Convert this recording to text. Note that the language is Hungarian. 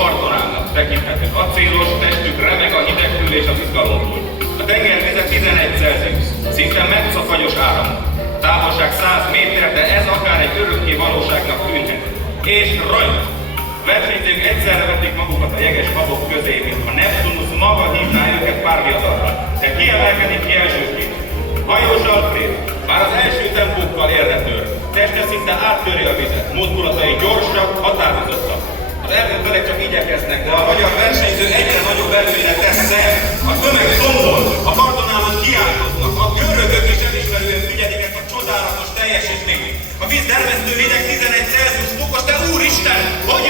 parton állnak, tekinthetők acélos, testük remeg a hidegtől és az izgalomtól. A tengervize 11 Celsius, szinte metszafajos áramok. Távolság 100 méter, de ez akár egy örökké valóságnak tűnhet. És rajt! A versenyzők egyszerre vetik magukat a jeges habok közé, mintha Neptunus maga hívná őket párviadalra. De kiemelkedik ki elsőként. Hajós Alfréd már az első tempókkal érre tör. Teste szinte áttöri a vizet, mozdulatai gyorsak, határozottak. Az ellenfelek csak igyekeznek, de a magyar versenyző egyre nagyobb előnyre tesz szert. A tömeg tombol, a kardonálók kiáltoznak, a görögök is elismerően figyelik ezt a csodálatos teljesítményt. A víz dermesztő hideg 11 Celsius fokos, de úristen, hogy